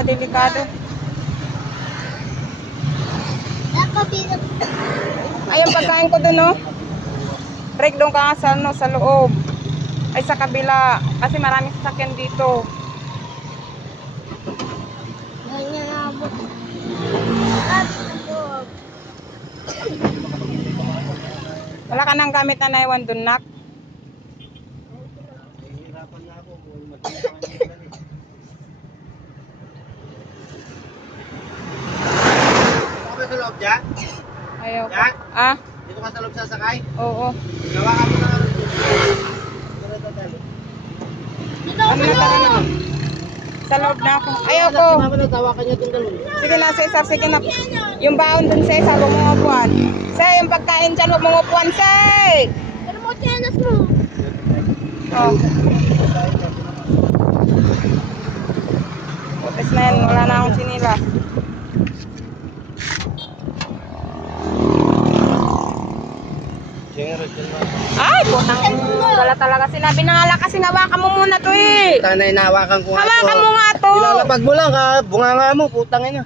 Delikado. Ayun, pagkain ko dun, no? Break doon ka nga sa loob. Ay, sa kabila. Kasi maraming sasakyan dito. Wala ka nang gamit na naiwan dun, nak? Sa loob dyan? Ayaw ko. Yan? Ah? Dito ka sa loob sasakay? Oo. Gawa ka mo na. Ano na tara na? Sa loob na ako. Ayaw ko. Tawakan niyo itong dalawa. Sige na, Cesar. Sige na. Yung baon dun, Cesar. Huwag mong upuan. Say, yung pagkain dyan, huwag mong upuan, say! Pero mo tiyanas mo. Oh. Putis na yan. Wala na akong sinila. Ay, putang wala talaga. Sinabi na nga lang kasi hawakan mo muna to eh. Tanay, nahawakan ko nga to. Hawakan mo nga to. Ilalapag mo lang ha. Bunga nga mo, putang ina.